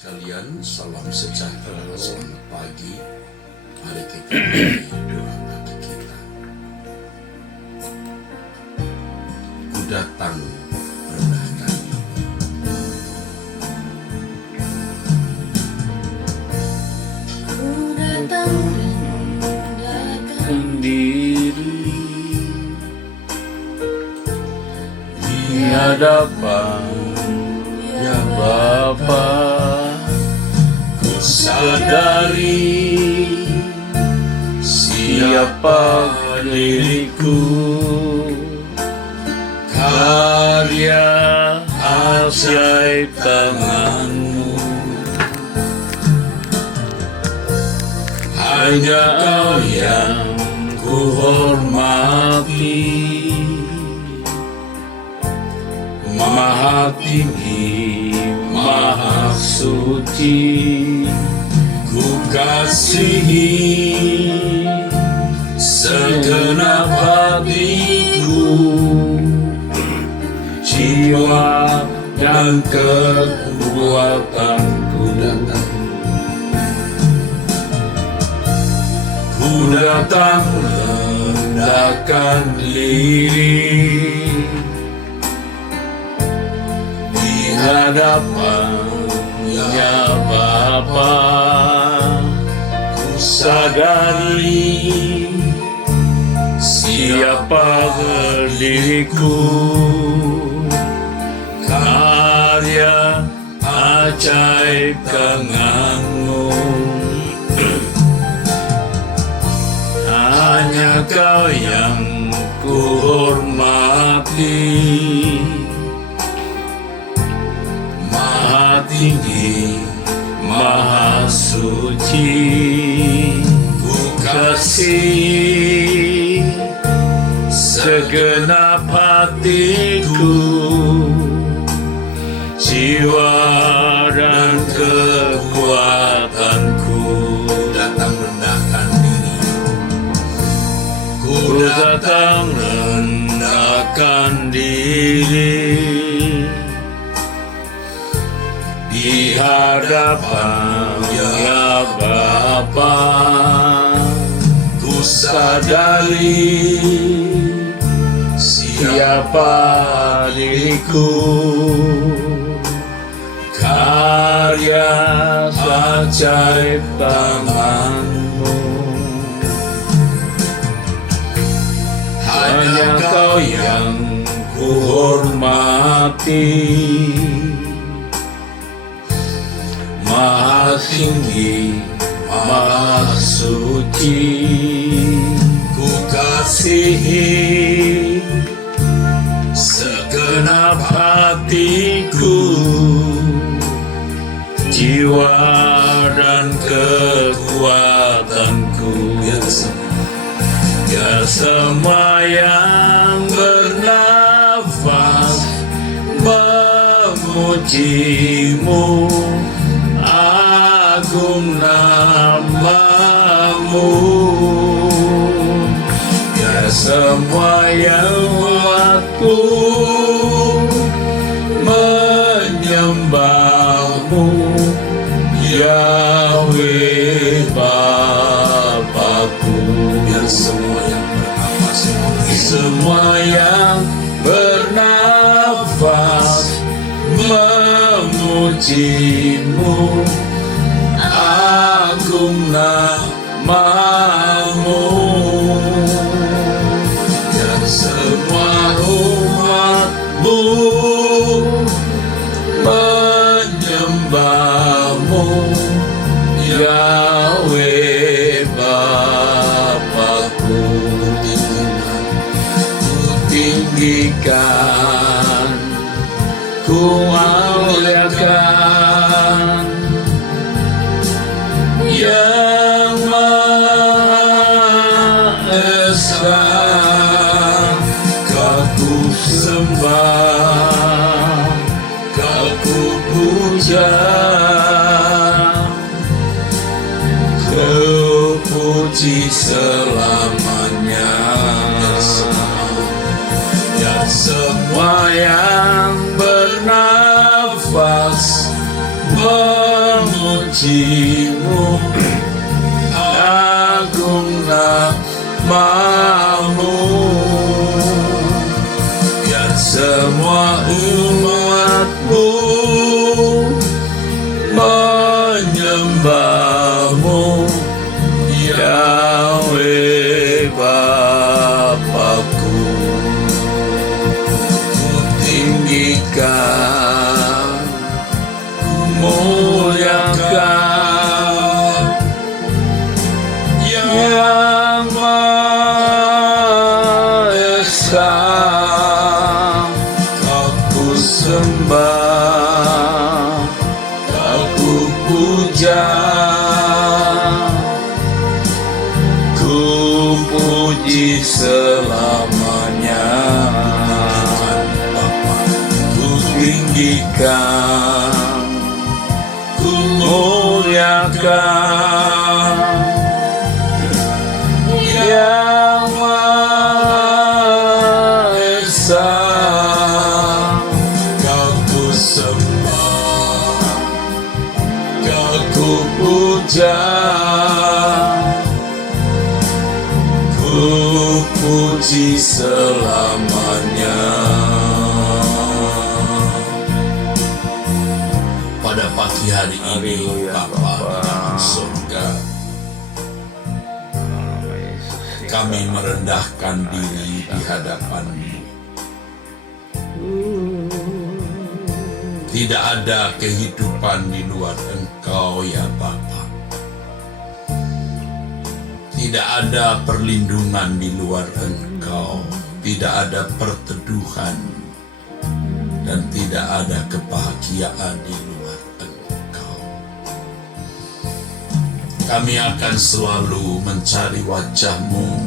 Kalian salam sejahtera, selamat pagi. Mari kita mulai doa bagi kita. Ku datang rendahkan diri. Ku datang rendahkan diri di hadapan ya Bapa. Ku sadari siapa diriku, karya ajaib tanganmu. Hanya Kau yang ku hormati, Maha tinggi, Maha suci. Ku kasihi segenap hatiku, jiwa dan kekuatanku. Ku datang rendahkan diri di hadapan ya Bapa. Ku sadari siapa diriku, karya ajaib tanganmu. Hanya Kau yang ku hormati, Maha tinggi, Maha suci. Ku kasih segenap hatiku, jiwa dan kekuatanku. Datang rendahkan diri. Ku datang rendahkan diri di hadapan ya Bapa. Ku sadari siapa diriku, karya ajaib tanganmu. Hanya Kau yang ku hormati, Maha tinggi, Maha suci. Ku kasihi segenap hatiku, jiwa dan kekuatanku. Ya semua yang bernafas memuji-Mu, agung nama-Mu. Ya semua yang waktu menyembah-Mu, Yahweh Bapakku. Biar semua yang bernafas Semua yang bernafas memuji-Mu, agung nama-Mu. Dan semua umat-Mu menyembah-Mu, Yahweh Bapakku. Tinggikan, ku muliakan Yang Maha Esa. Kau ku sembah, Kau ku puja, Kau puji selamanya. Dan semua yang bernafas memujimu, agung namamu. Biar semua umatmu menyembahmu, Yahweh Bapakku. Ku tinggikan, ku muliakan Yang Maha Esa. Aku sembah, aku puja, ku puji selamanya. Ku tinggikan, ku muliakan Yang Maha Esa. Kau ku sembah, kau ku puja, ku puji selamanya. Pada pagi hari ini, Bapa dalam surga, kami merendahkan diri di hadapan-Mu. Tidak ada kehidupan di luar Engkau ya Bapa. Tidak ada perlindungan di luar Engkau. Tidak ada perteduhan. Dan tidak ada kebahagiaan di luar Engkau. Kami akan selalu mencari wajah-Mu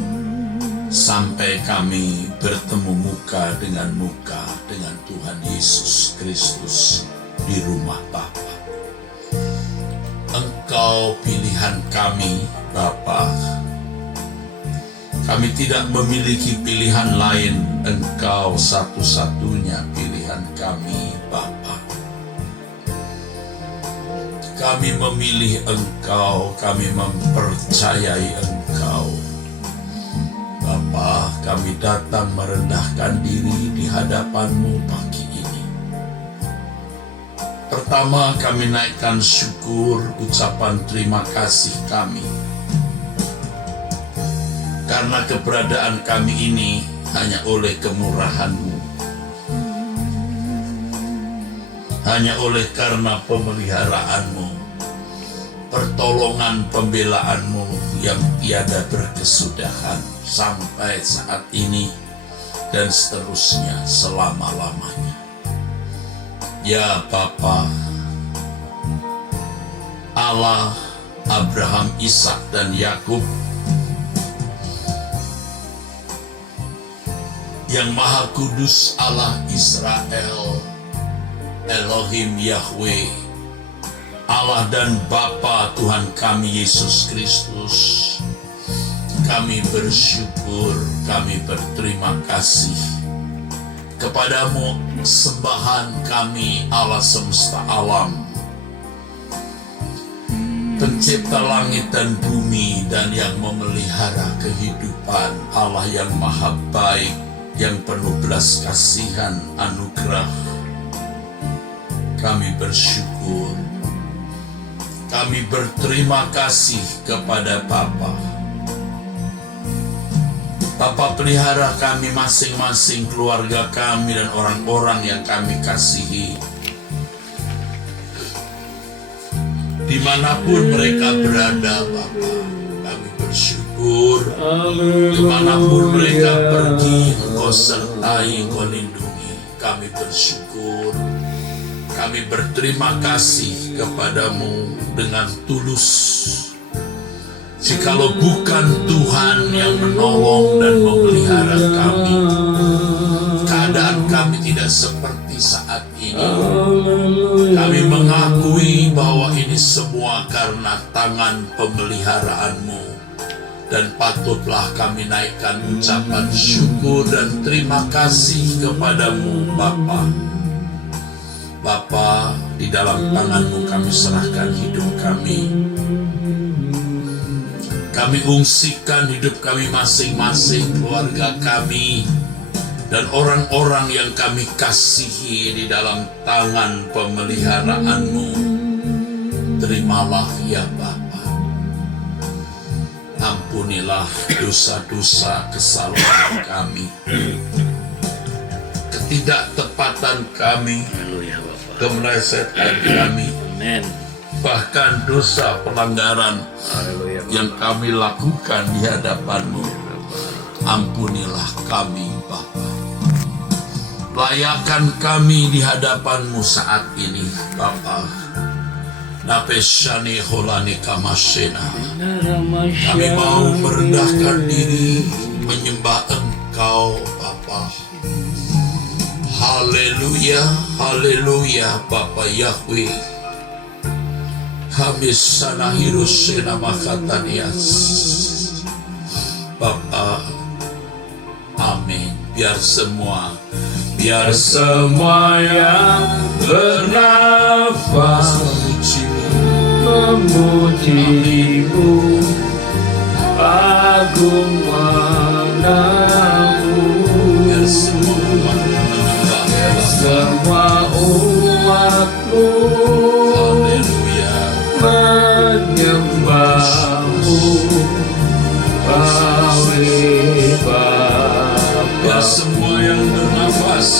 sampai kami bertemu muka dengan Tuhan Yesus Kristus di rumah Bapa. Engkau pilihan kami, Bapa. Kami tidak memiliki pilihan lain. Engkau satu-satunya pilihan kami, Bapa. Kami memilih Engkau, kami mempercayai Engkau. Bapa, kami datang merendahkan diri di hadapan-Mu pagi ini. Pertama, kami naikkan syukur, ucapan terima kasih kami. Karena keberadaan kami ini hanya oleh kemurahan-Mu. Hanya oleh karena pemeliharaan-Mu, pertolongan pembelaan-Mu yang tiada berkesudahan sampai saat ini dan seterusnya selama-lamanya. Ya Bapa, Allah Abraham, Ishak dan Yakub, yang Maha Kudus, Allah Israel, Elohim Yahweh, Allah dan Bapa Tuhan kami Yesus Kristus, kami bersyukur, kami berterima kasih kepadamu, sembahan kami Allah semesta alam, pencipta langit dan bumi dan yang memelihara kehidupan, Allah yang maha baik, yang penuh belas kasihan, anugerah. Kami bersyukur, kami berterima kasih kepada Bapa. Bapa, pelihara kami masing-masing, keluarga kami dan orang-orang yang kami kasihi, dimanapun mereka berada. Bapa, kami bersyukur, dimanapun mereka pergi, Engkau sertai, Engkau lindungi. Kami bersyukur, kami berterima kasih kepadamu dengan tulus. Jikalau bukan Tuhan yang menolong dan memelihara kami, keadaan kami tidak seperti saat ini. Kami mengakui bahwa ini semua karena tangan pemeliharaanmu, dan patutlah kami naikkan ucapan syukur dan terima kasih kepadamu Bapa. Bapa, di Di dalam tangan-Mu kami serahkan hidup kami. Kami ungsikan hidup kami masing-masing, keluarga kami, dan orang-orang yang kami kasihi di dalam tangan pemeliharaan-Mu. Terimalah ya Bapa. Ampunilah dosa-dosa kesalahan kami, ketidaktepatan kami, Haleluya Bapak. kemelesetan kami, Amin. bahkan dosa pelanggaran Haleluya Bapak. yang kami lakukan di hadapan-Mu. Ampunilah kami Bapa. Layakkan kami di hadapan-Mu saat ini Bapa. Napesani holani kamasena. Kami mau merendahkan diri menyembah Engkau Bapa. Haleluya, haleluya Bapa Yahweh. Habis sana hirusena makatanias. Bapa, amin. Biar semua yang bernafas Memuji-Mu, agung manamu. biar semua menyembah Semua umat-Mu haleluya. menyembah-Mu, Yahweh Biar Bapa. semua yang bernafas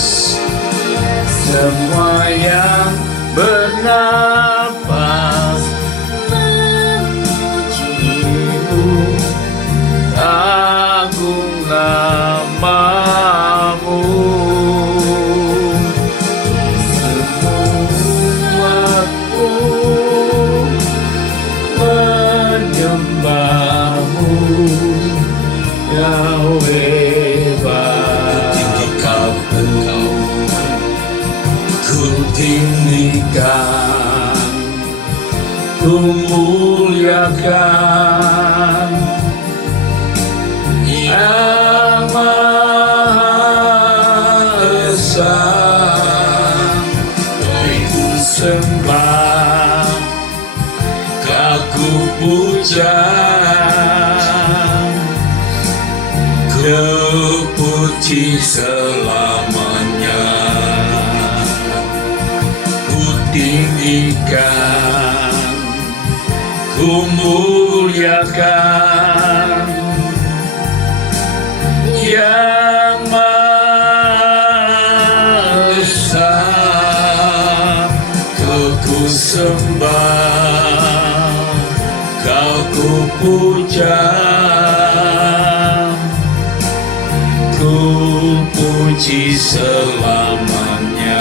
Semua yang bernafas memuji-Mu, agung nama-Mu. Umat-Mu menyembah-Mu, Yahweh tinggikan Engkau. Ku tinggikan, ku muliakan Yang Maha Esa. Ku sembah, ku puja, ku puji selamanya. Tinggikan, ku muliakan Yang Maha Esa. Kau ku sembah, Kau ku puja, ku puji selamanya.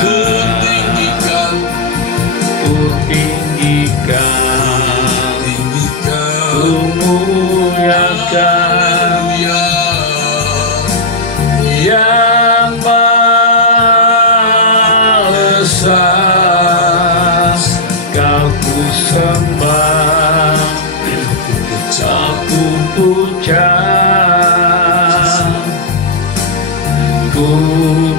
Ku muliakan Yang Maha Esa. Kau ku sembah, Kau ku puja, ku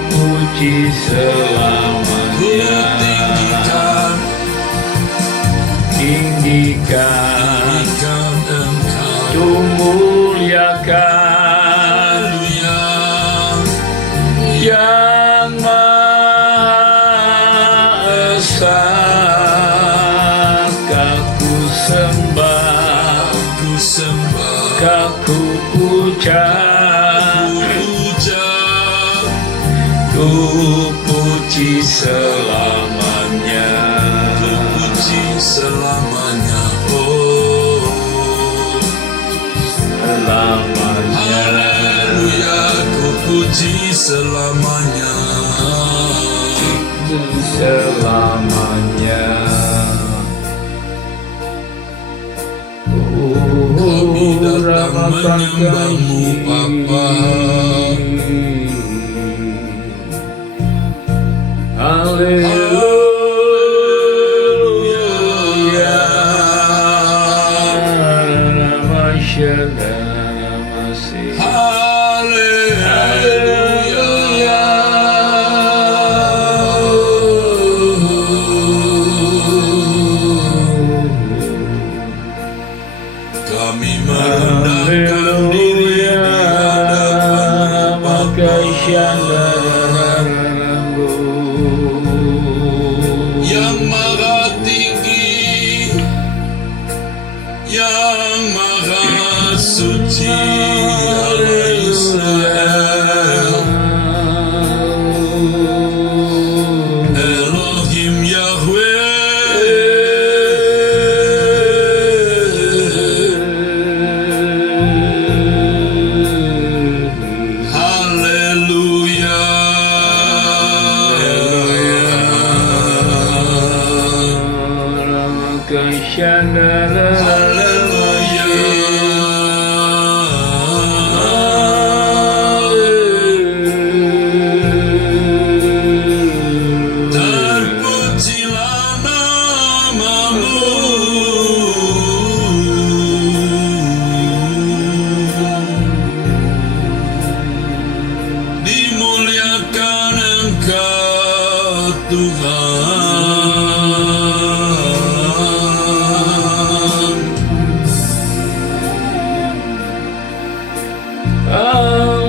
puji selamanya. Tinggikan, ku muliakan Yang Maha Esa. Kau ku sembah, kau ku puja, ku puji selamanya. Selamanya, oh Selamanya. haleluya, ku puji selamanya. Selamanya. Kami datang menyembah-Mu Bapa. Haleluya. Masyaallah. Haleluya. Kami merendahkan diri di hadapan Bapa yang Maha Tinggi, yang Maha Suci, Allah Israel, Elohim Yahweh. Haleluya. Terpujilah namamu, dimuliakan Engkau Tuhan.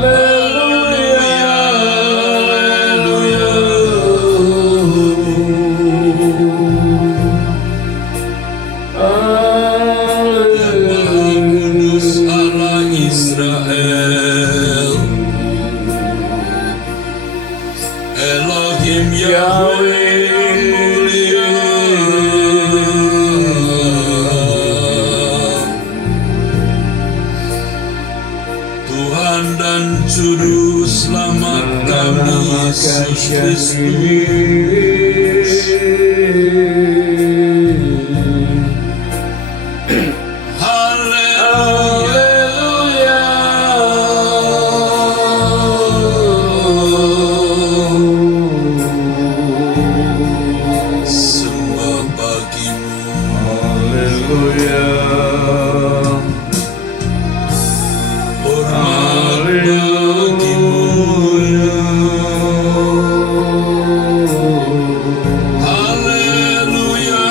Haleluya, yang Maha Kudus Allah Israel, Elohim Yahweh yang mulia, Tuhan dan Juru Selamat kami Yesus Kristus. Haleluya. Sembah bagimu, hormat bagimu, haleluya, haleluya.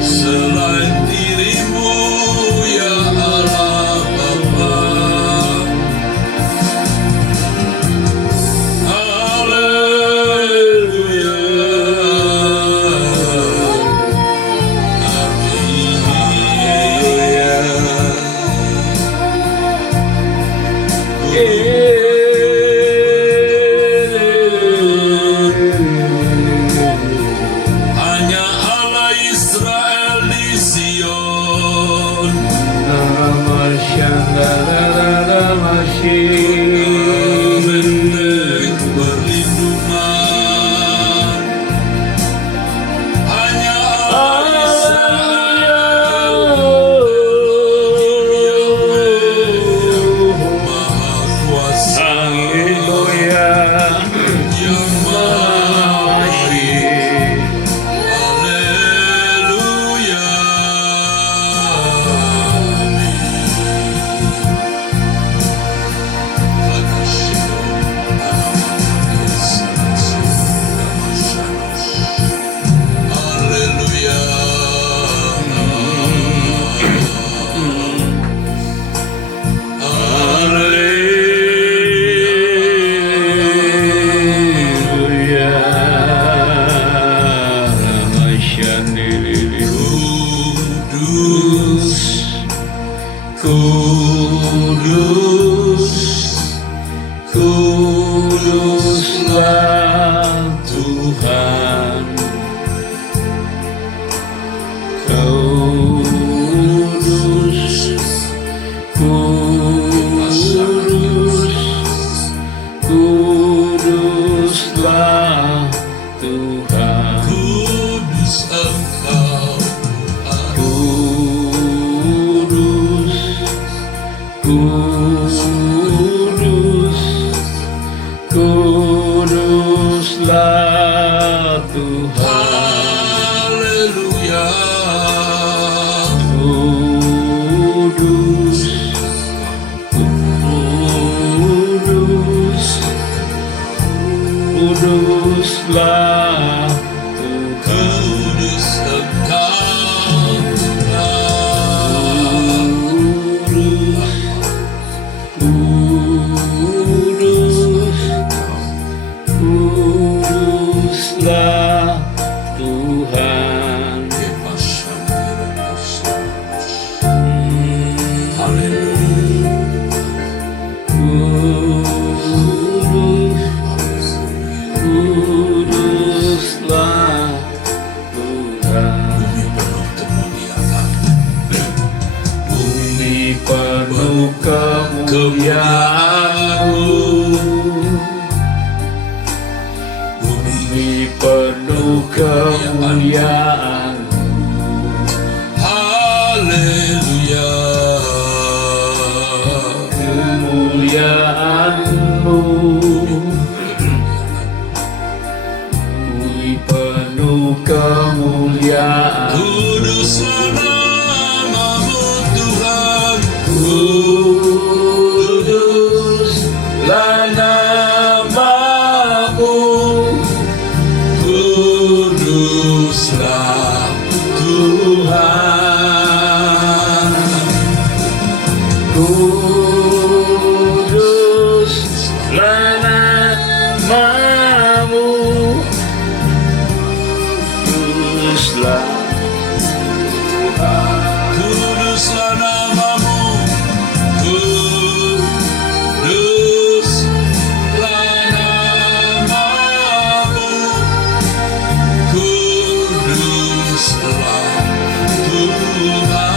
Selain dirimu ya Allah Bapa. Haleluya. Hanya Allah Israel di Sion. Benteng perlindungan. Hanya Allah Israel. Maha kuasa yang maha baik. Haleluya. Haleluya. Kudus, kuduslah Tuhan. Kudus, kuduslah Tuhan. Kudus Engkau Tuhan. Kuduslah Tuhan. Haleluya. Kuduslah Tuhan. Kudus Engkau Kuduslah Tuhan. Haleluya. Kuduslah Tuhan. Bumi penuh kemuliaan-Mu. Bumi penuh kemuliaan. Haleluya. Kemuliaan-Mu. Bumi penuh kemuliaan. Kuduslah nama-Mu Tuhan. Kuduslah nama-Mu. Kuduslah Tuhan. Kuduslah nama-Mu. Kuduslah nama-Mu. Kuduslah nama-Mu. Kuduslah Tuhan.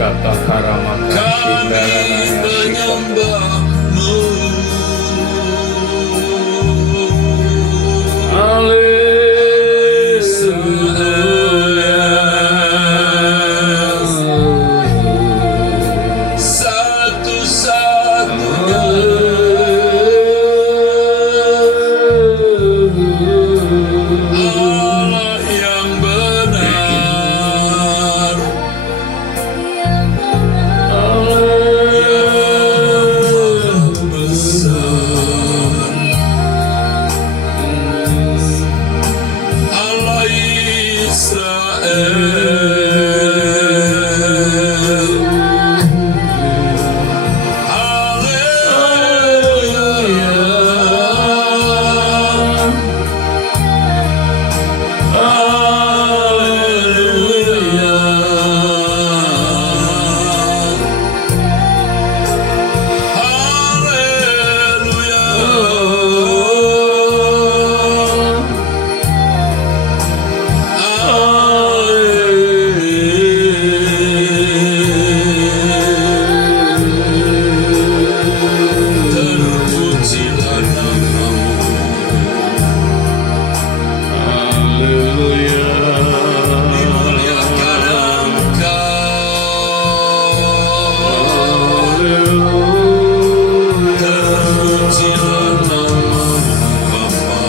Kata karamaka Kami menyembahmu. Satu-satunya Allah yang benar, yang besar, Allah Israel. Terpujilah namamu. Dimuliakan Engkau. Terpujilah namamu Bapa.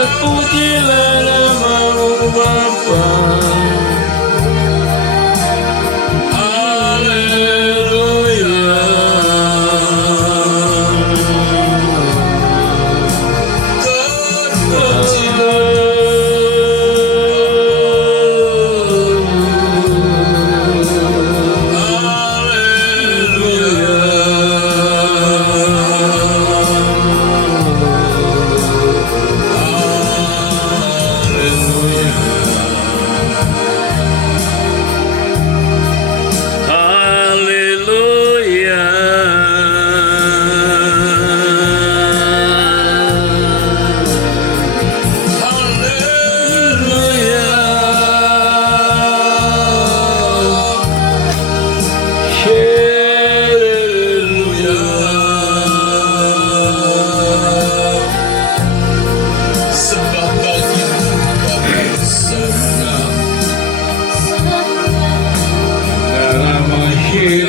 Terpujilah namamu Bapa. Haleluya. Sembah bagimu Bapa di surga. Haleluya.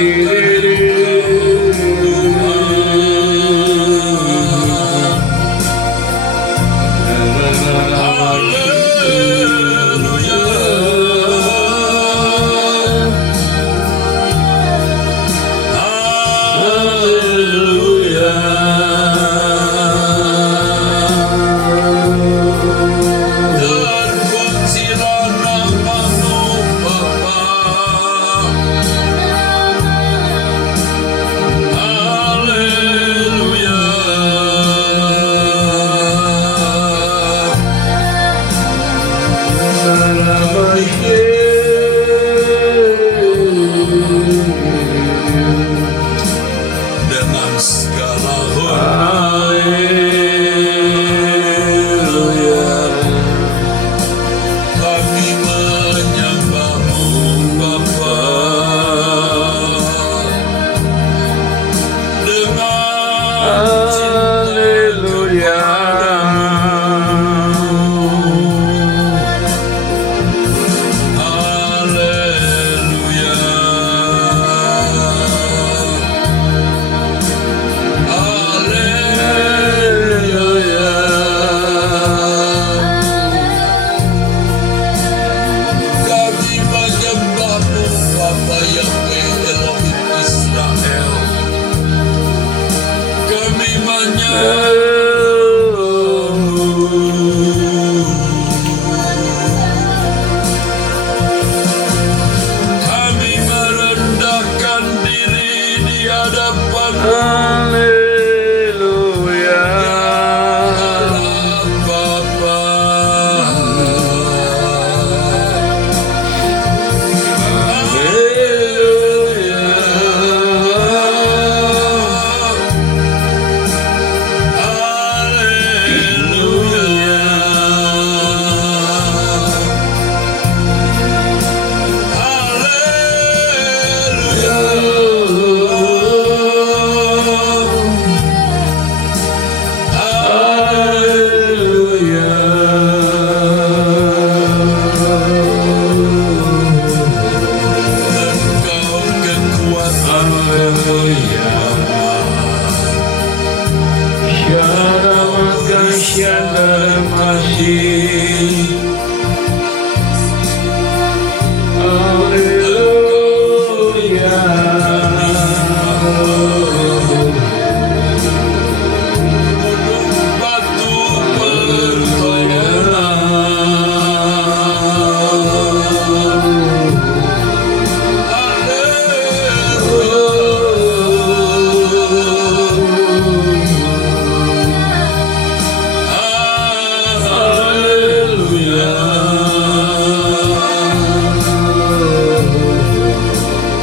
batu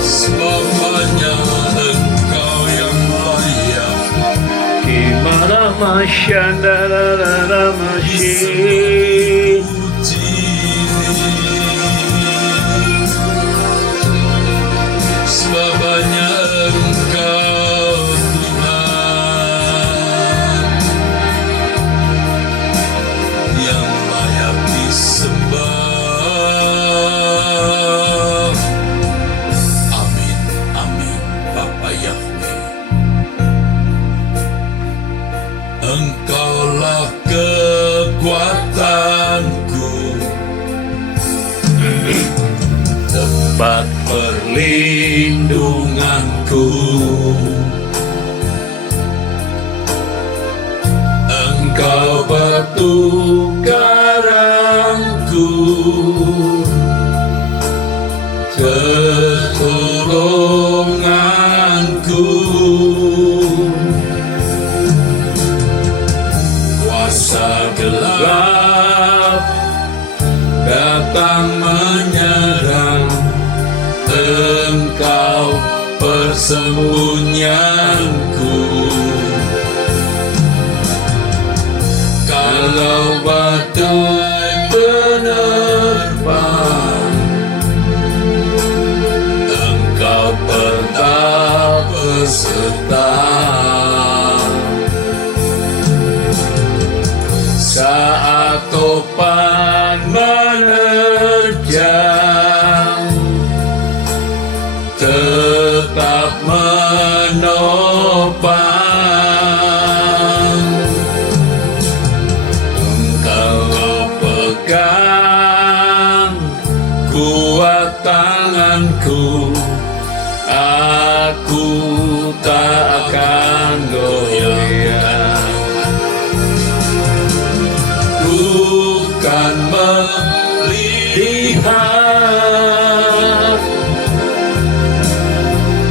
Selamanya Engkau yang layak dipuji. Selamanya Engkau Tuhan yang layak disembah. Amin, amin, Bapa Yahweh. Engkaulah kekuatanku, tempat perlindunganku. Engkau batu karangku, pertolonganku. Kuasa gelap datang menyerang, Engkau persembunyianku. Kalau badai menerpa, Engkau tetap beserta. Saat topan menerjang, tetap menopang. Engkau pegang kuat tanganku, aku tak akan goyah. Bukan melihat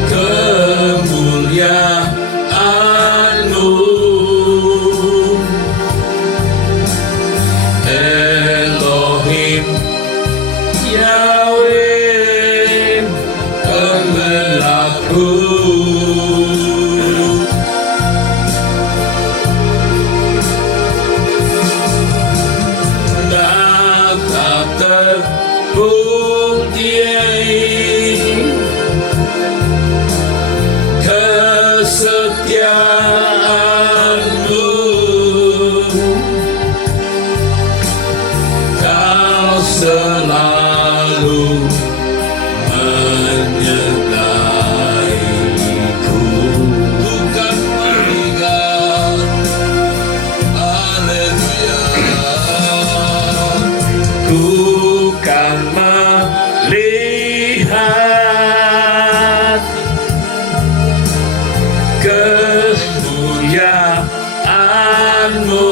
kemuliaan-Mu, Elohim Yahweh pembelaku. Terbukti kesetiaan-Mu, Kau selalu menyertaiku. Bukan meninggal, haleluya. Bukan melihat kemuliaan-Mu,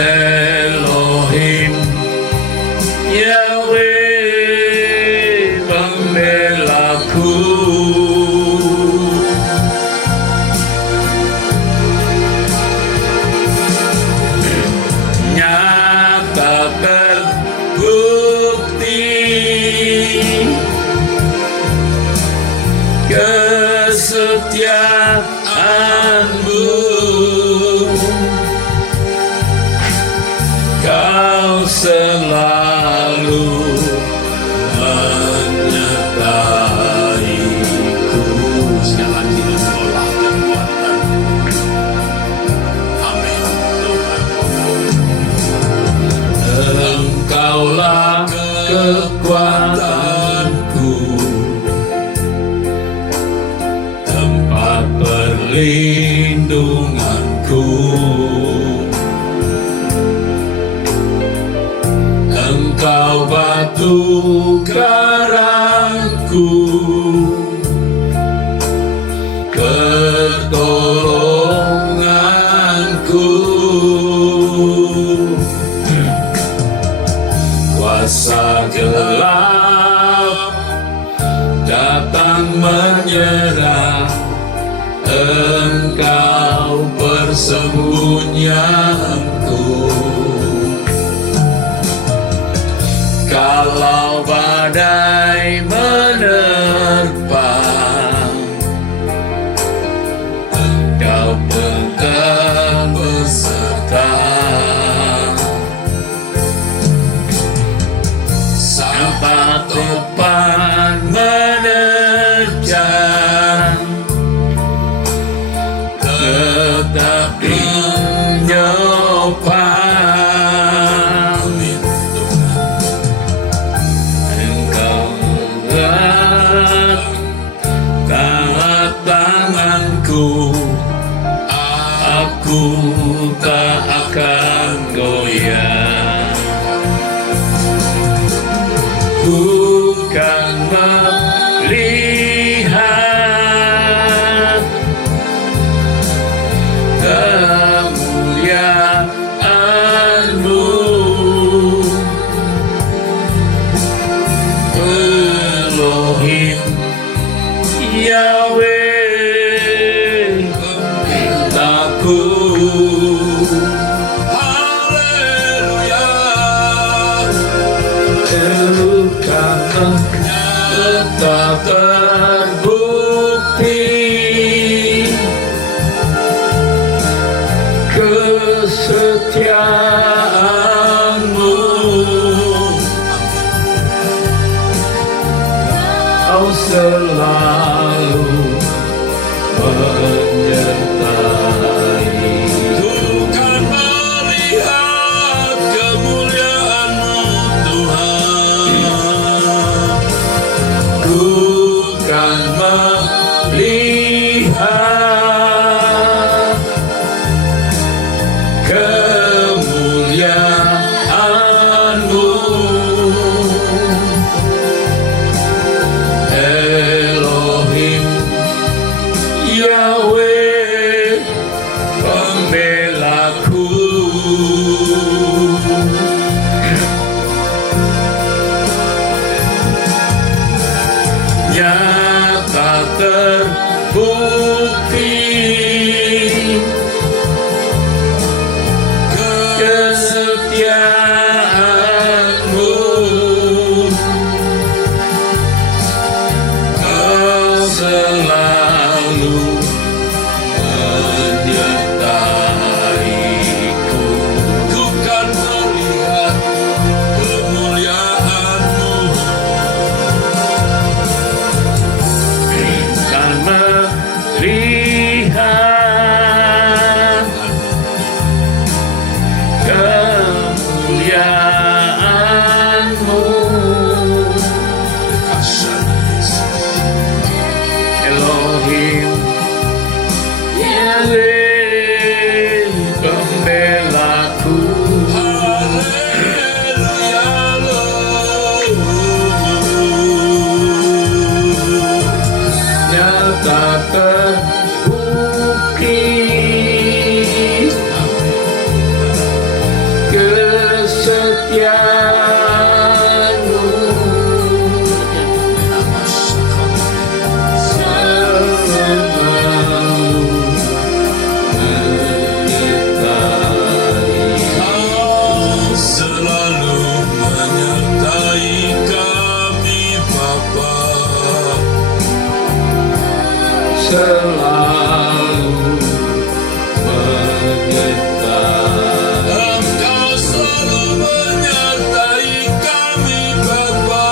Elohim Yahweh pembelaku. Nyata terbukti kesetiaan-Mu, Kau selalu menyertaiku. Segala tidak olah dan kuatan. Amin. Engkaulah kekuatanku, tempat perlindunganku. Engkau batu karangku, pertolonganku. Kuasa gelap datang menyerang, Engkau persembunyianku. Kalau badai menerpa, Engkau pegang beserta. Saat topan menerjang, tetap menyopang. Engkau angkat tanganku, aku tak akan goyah. Bukan melihat kemuliaan-Mu, Elohim Yahweh, cintaku. Haleluya. Tetap terbukti kesetiaan-Mu. Kau selalu menyertai. Bukan melihat kemuliaan-Mu, Tuhan. Bukan melihat kemuliaan-Mu, Elohim Yahweh, pembelaku. Nyata terbukti kesetiaan-Mu. Kau selalu menyertaiku. Ku kan melihat kemuliaan-Mu, kan melihat kemuliaan-Mu, Elohim Yahweh, pembelaku. Nyata terbukti kesetiaan-Mu, selalu menyertai. Kau selalu menyertai kami, Bapa. Selalu menyertai. Engkau selalu menyertai kami, Bapa.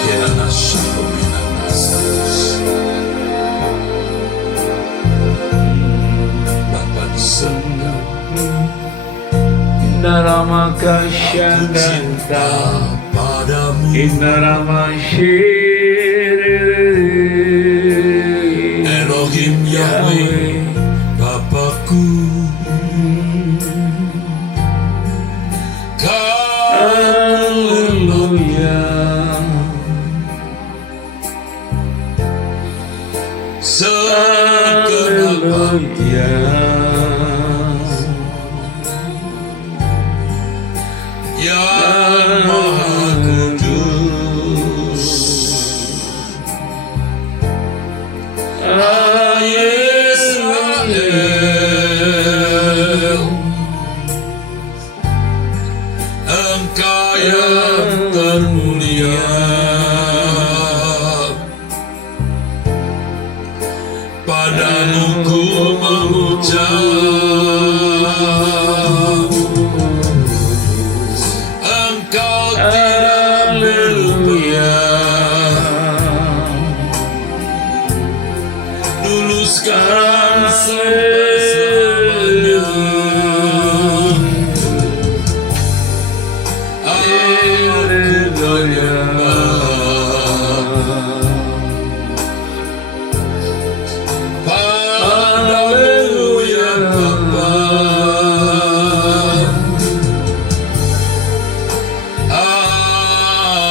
Kirana syakumina nasus. Bapa disenang Inarama kasyandanta padamu, Inarama shiri Elohim Yahweh, Bapa Bapakku. yang Maha Kudus. Israel, Engkau yang termulia, padamu ku mengucap, Engkau tidak berubah, dulu sekarang sampai selamanya. Aku menyembah padamu ya Bapa.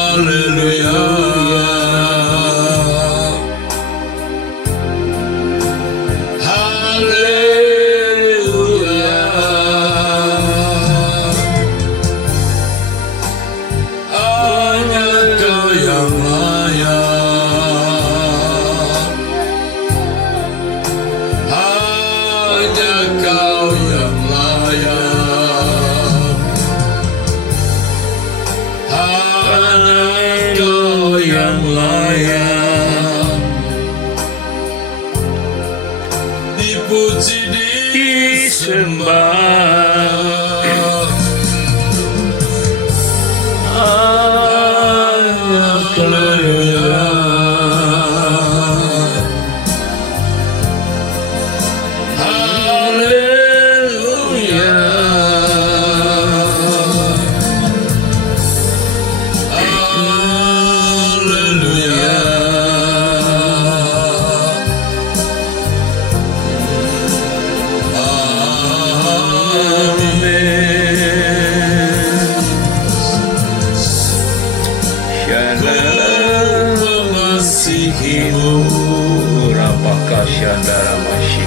Haleluya. Haleluya. Hanya Kau yang layak, hanya Kau yang layak, hanya Kau yang layak, dipuji disembah. Haleluya. Haleluya. Haleluya. Mengasihimu, Rapaka Shandara Mashi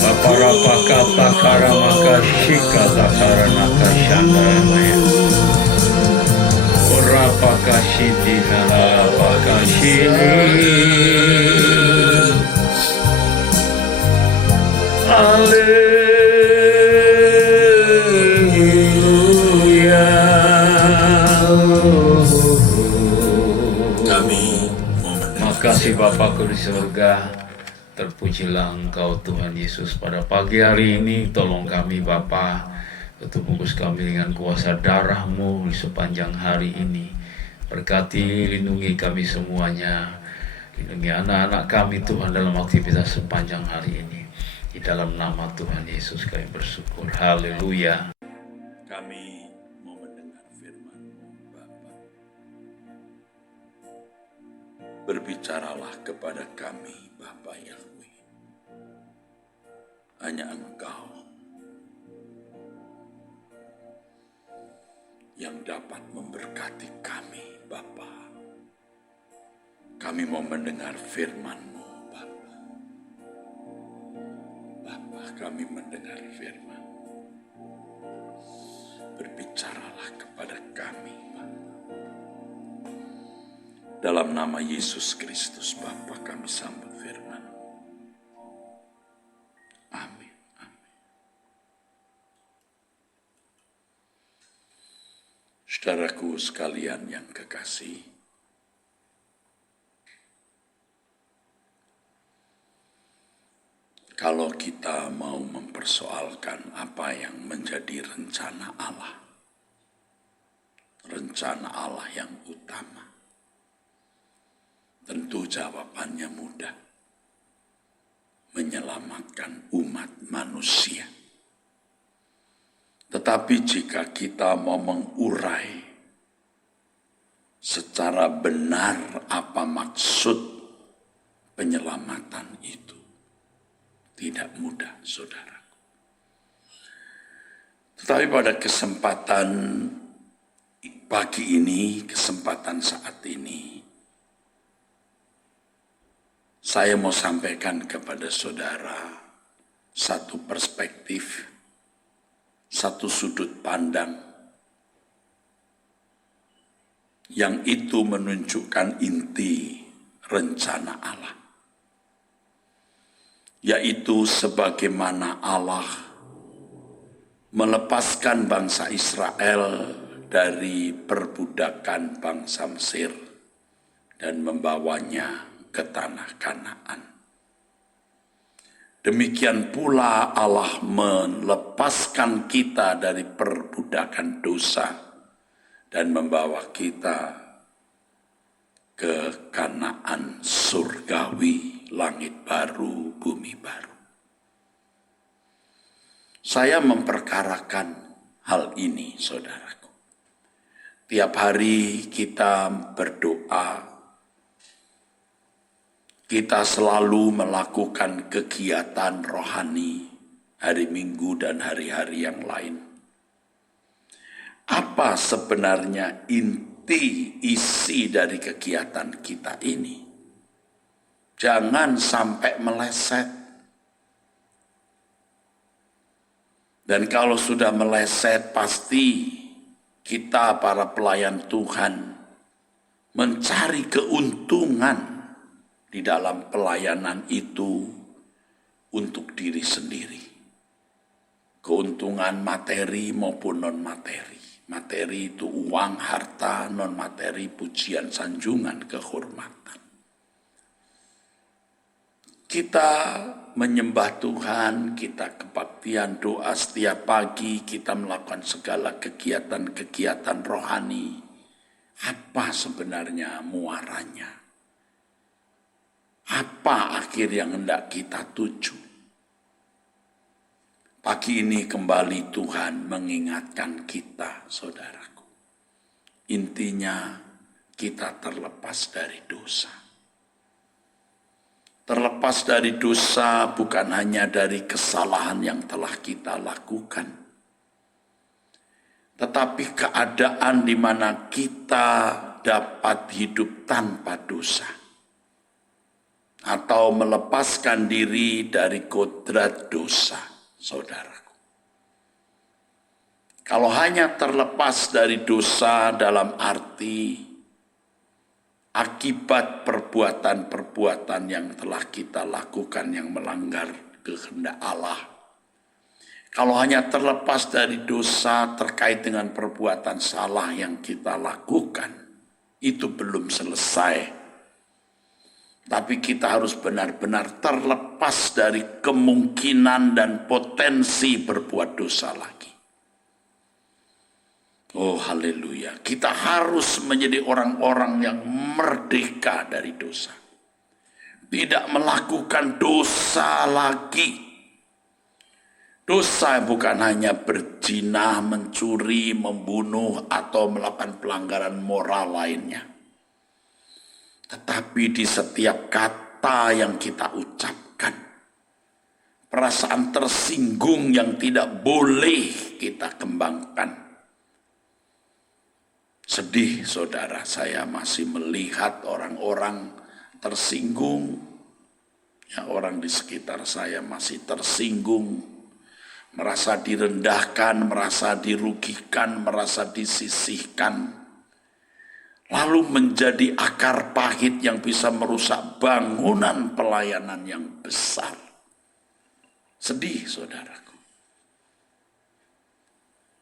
Baparapaka Pakaramaka Shikata Karanaka Shandara Maya Rapaka Shiti Narapaka Shini Haleluya. kami mau mendengar. Makasih Bapakku di surga, terpujilah Engkau Tuhan Yesus pada pagi hari ini. Tolong kami Bapa untuk bungkus kami dengan kuasa darah-Mu di sepanjang hari ini. Berkati, lindungi kami semuanya. Lindungi anak-anak kami Tuhan dalam aktivitas sepanjang hari ini. Di dalam nama Tuhan Yesus kami bersyukur. Haleluya. Kami mau mendengar firman-Mu, Bapa. Berbicaralah kepada kami, Bapa Yahweh. Hanya Engkau yang dapat memberkati kami, Bapa. Kami mau mendengar firman-Mu, Bapa. Bapa, kami mendengar firman. Berbicaralah kepada kami, Bapa. Dalam nama Yesus Kristus, Bapa, kami sambut firman. Amin. Amin. Saudaraku sekalian yang kekasih, kalau kita mau mempersoalkan apa yang menjadi rencana Allah yang utama, tentu jawabannya mudah. Menyelamatkan umat manusia. Tetapi jika kita mau mengurai secara benar apa maksud penyelamatan itu, tidak mudah, saudara. Tetapi pada kesempatan pagi ini, kesempatan saat ini, saya mau sampaikan kepada saudara satu perspektif, satu sudut pandang yang itu menunjukkan inti rencana Allah, yaitu sebagaimana Allah melepaskan bangsa Israel dari perbudakan bangsa Mesir dan membawanya ke tanah Kanaan. Demikian pula Allah melepaskan kita dari perbudakan dosa dan membawa kita ke Kanaan surgawi, langit baru, bumi baru. Saya memperkarakan hal ini, saudaraku. Tiap hari kita berdoa, kita selalu melakukan kegiatan rohani hari Minggu dan hari-hari yang lain. Apa sebenarnya inti isi dari kegiatan kita ini? Jangan sampai meleset. Dan kalau sudah meleset, pasti kita para pelayan Tuhan mencari keuntungan di dalam pelayanan itu untuk diri sendiri. Keuntungan materi maupun non-materi. Materi itu uang, harta, non-materi, pujian, sanjungan, kehormatan. Kita menyembah Tuhan, kita kebaktian doa setiap pagi, kita melakukan segala kegiatan-kegiatan rohani. Apa sebenarnya muaranya? Apa akhir yang hendak kita tuju? Pagi ini kembali Tuhan mengingatkan kita, saudaraku. Intinya kita terlepas dari dosa. Terlepas dari dosa bukan hanya dari kesalahan yang telah kita lakukan, tetapi keadaan di mana kita dapat hidup tanpa dosa, atau melepaskan diri dari kodrat dosa, saudaraku. Kalau hanya terlepas dari dosa dalam arti akibat perbuatan-perbuatan yang telah kita lakukan yang melanggar kehendak Allah. Kalau hanya terlepas dari dosa terkait dengan perbuatan salah yang kita lakukan, itu belum selesai. Tapi kita harus benar-benar terlepas dari kemungkinan dan potensi berbuat dosa lagi. Oh haleluya, kita harus menjadi orang-orang yang merdeka dari dosa. Tidak melakukan dosa lagi. Dosa bukan hanya berzina, mencuri, membunuh, atau melakukan pelanggaran moral lainnya. Tetapi di setiap kata yang kita ucapkan, perasaan tersinggung yang tidak boleh kita kembangkan. Sedih saudara, saya masih melihat orang-orang tersinggung. Ya, orang di sekitar saya masih tersinggung, merasa direndahkan, merasa dirugikan, merasa disisihkan. Lalu menjadi akar pahit yang bisa merusak bangunan pelayanan yang besar. Sedih saudaraku.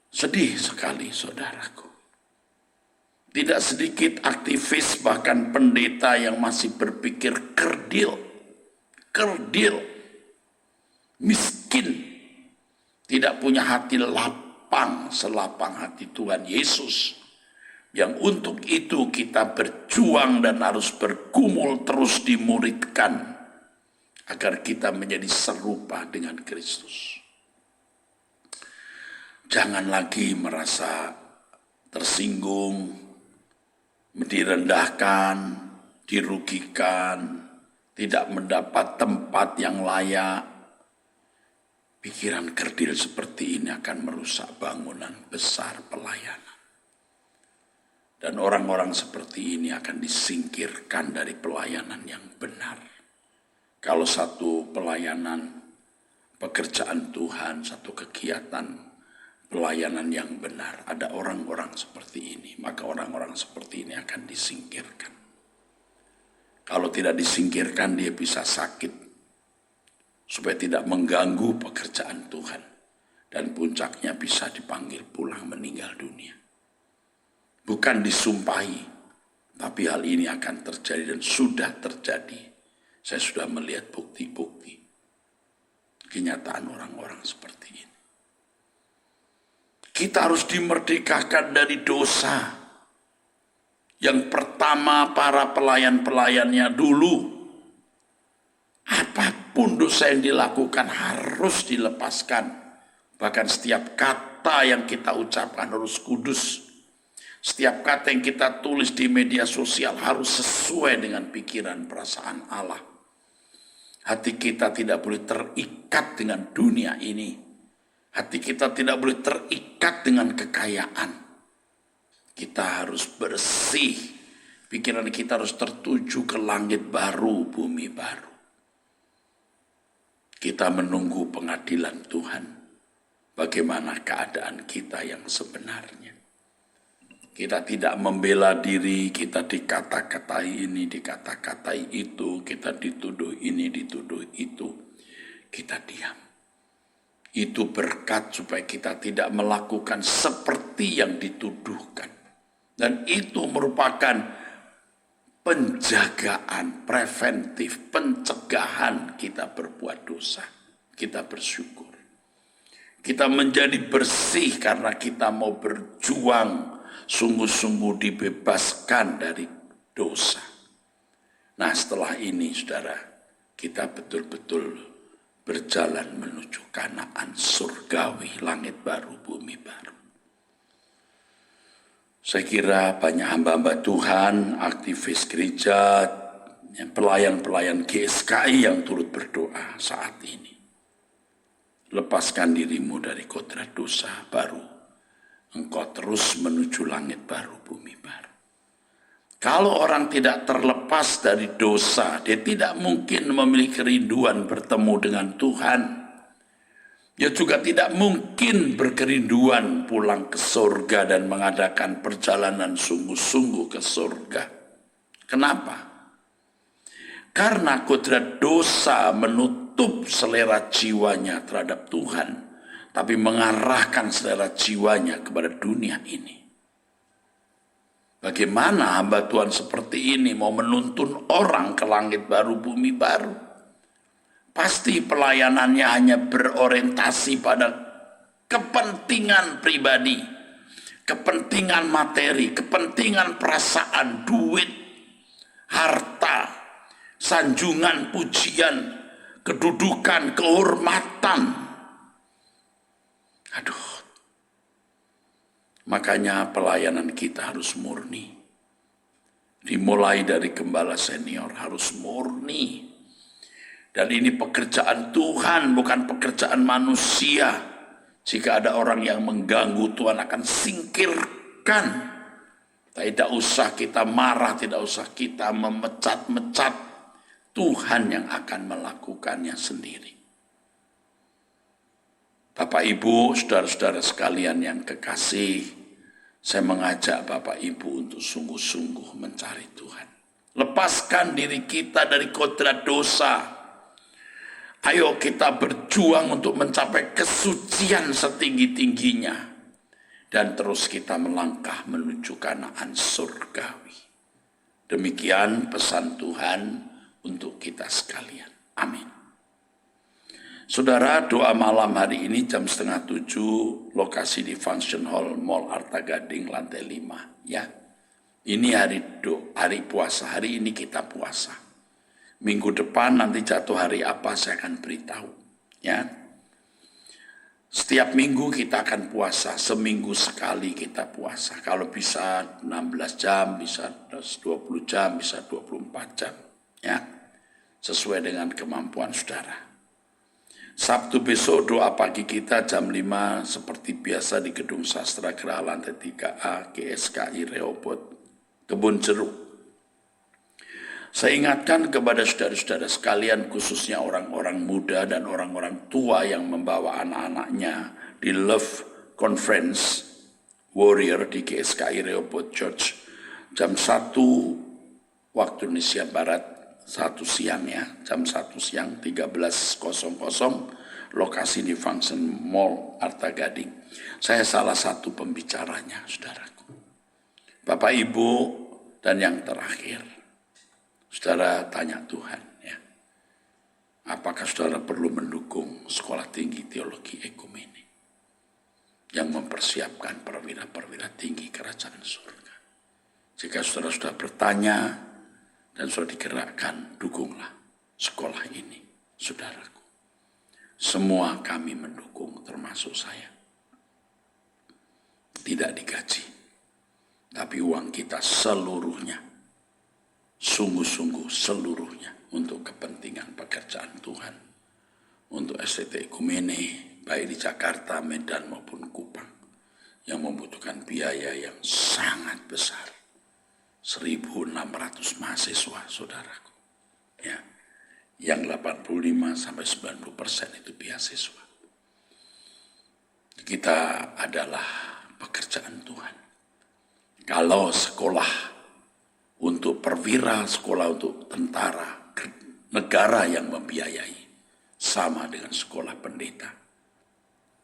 Sedih sekali saudaraku. Tidak sedikit aktivis bahkan pendeta yang masih berpikir kerdil, miskin, tidak punya hati lapang selapang hati Tuhan Yesus. Yang untuk itu kita berjuang dan harus bergumul terus dimuridkan agar kita menjadi serupa dengan Kristus. Jangan lagi merasa tersinggung, direndahkan, dirugikan, tidak mendapat tempat yang layak. Pikiran kerdil seperti ini akan merusak bangunan besar pelayanan. Dan orang-orang seperti ini akan disingkirkan dari pelayanan yang benar. Kalau satu pelayanan, pekerjaan Tuhan, satu kegiatan pelayanan yang benar. Ada orang-orang seperti ini, maka orang-orang seperti ini akan disingkirkan. Kalau tidak disingkirkan, dia bisa sakit, supaya tidak mengganggu pekerjaan Tuhan. Dan puncaknya bisa dipanggil pulang meninggal dunia. Bukan disumpahi, tapi hal ini akan terjadi dan sudah terjadi. Saya sudah melihat bukti-bukti kenyataan orang-orang seperti ini. Kita harus dimerdekakan dari dosa. Yang pertama, para pelayan-pelayannya dulu, apapun dosa yang dilakukan harus dilepaskan. Bahkan setiap kata yang kita ucapkan harus kudus. Setiap kata yang kita tulis di media sosial harus sesuai dengan pikiran perasaan Allah. Hati kita tidak boleh terikat dengan dunia ini. Hati kita tidak boleh terikat dengan kekayaan. Kita harus bersih. Pikiran kita harus tertuju ke langit baru, bumi baru. Kita menunggu pengadilan Tuhan. Bagaimana keadaan kita yang sebenarnya. Kita tidak membela diri, kita dikata-katai ini, dikata-katai itu, kita dituduh ini, dituduh itu. Kita diam. Itu berkat supaya kita tidak melakukan seperti yang dituduhkan. Dan itu merupakan penjagaan preventif, pencegahan kita berbuat dosa. Kita bersyukur. Kita menjadi bersih karena kita mau berjuang sungguh-sungguh dibebaskan dari dosa. Nah, setelah ini saudara, kita betul-betul berjalan menuju Kanaan surgawi, langit baru, bumi baru. Saya kira banyak hamba-hamba Tuhan, aktivis gereja, pelayan-pelayan GSKI yang turut berdoa saat ini. Lepaskan dirimu dari kodrat dosa baru. Engkau terus menuju langit baru, bumi baru. Kalau orang tidak terlepas dari dosa, dia tidak mungkin memiliki kerinduan bertemu dengan Tuhan. Dia juga tidak mungkin berkerinduan pulang ke surga dan mengadakan perjalanan sungguh-sungguh ke surga. Kenapa? Karena kodrat dosa menutup selera jiwanya terhadap Tuhan, tapi mengarahkan selera jiwanya kepada dunia ini. Bagaimana hamba Tuhan seperti ini mau menuntun orang ke langit baru, bumi baru? Pasti pelayanannya hanya berorientasi pada kepentingan pribadi, kepentingan materi, kepentingan perasaan, duit, harta, sanjungan, pujian, kedudukan, kehormatan. Aduh. Makanya pelayanan kita harus murni. Dimulai dari gembala senior harus murni. Dan ini pekerjaan Tuhan, bukan pekerjaan manusia. Jika ada orang yang mengganggu, Tuhan akan singkirkan. Tidak usah kita marah, tidak usah kita memecat-mecat. Tuhan yang akan melakukannya sendiri. Bapak Ibu, saudara-saudara sekalian yang kekasih, saya mengajak Bapak Ibu untuk sungguh-sungguh mencari Tuhan. Lepaskan diri kita dari kodrat dosa. Ayo kita berjuang untuk mencapai kesucian setinggi-tingginya. Dan terus kita melangkah menuju Kanaan surgawi. Demikian pesan Tuhan untuk kita sekalian. Amin. Saudara, doa malam hari ini jam 6:30, lokasi di Function Hall Mall Arta Gading, lantai 5. Ya, ini hari puasa, hari ini kita puasa. Minggu depan nanti jatuh hari apa saya akan beritahu. Ya, setiap minggu kita akan puasa, seminggu sekali kita puasa. Kalau bisa 16 jam, bisa 20 jam, bisa 24 jam. Ya, sesuai dengan kemampuan saudara. Sabtu besok doa pagi kita jam 5 seperti biasa di Gedung Sastra Geraha lantai 3A GSKI Rehoboth, Kebun Jeruk. Saya ingatkan kepada saudara-saudara sekalian, khususnya orang-orang muda dan orang-orang tua yang membawa anak-anaknya di Love conference warrior di GSKI Rehoboth Church jam 1 waktu Indonesia Barat, 1 siang ya, jam 1 siang 13.00, lokasi di Function Mall Arta Gading. Saya salah satu pembicaranya, saudaraku. Bapak Ibu, dan yang terakhir, saudara tanya Tuhan ya, apakah saudara perlu mendukung sekolah tinggi teologi ekumene yang mempersiapkan perwira-perwira tinggi kerajaan surga? Jika saudara sudah bertanya dan sudah digerakkan, dukunglah sekolah ini, saudaraku. Semua kami mendukung, termasuk saya. Tidak digaji, tapi uang kita seluruhnya, sungguh-sungguh seluruhnya untuk kepentingan pekerjaan Tuhan. Untuk STT Ekumene, baik di Jakarta, Medan maupun Kupang, yang membutuhkan biaya yang sangat besar. 1.600 mahasiswa, saudaraku. Ya, yang 85-90% itu beasiswa. Kita adalah pekerjaan Tuhan. Kalau sekolah untuk perwira, sekolah untuk tentara, negara yang membiayai, sama dengan sekolah pendeta.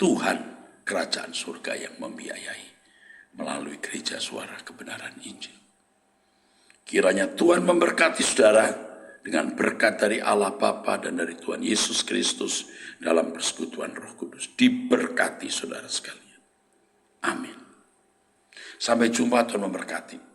Tuhan, kerajaan surga yang membiayai melalui gereja suara kebenaran Injil. Kiranya Tuhan memberkati saudara dengan berkat dari Allah Bapa dan dari Tuhan Yesus Kristus dalam persekutuan Roh Kudus. Diberkati saudara sekalian. Amin. Sampai jumpa, Tuhan memberkati.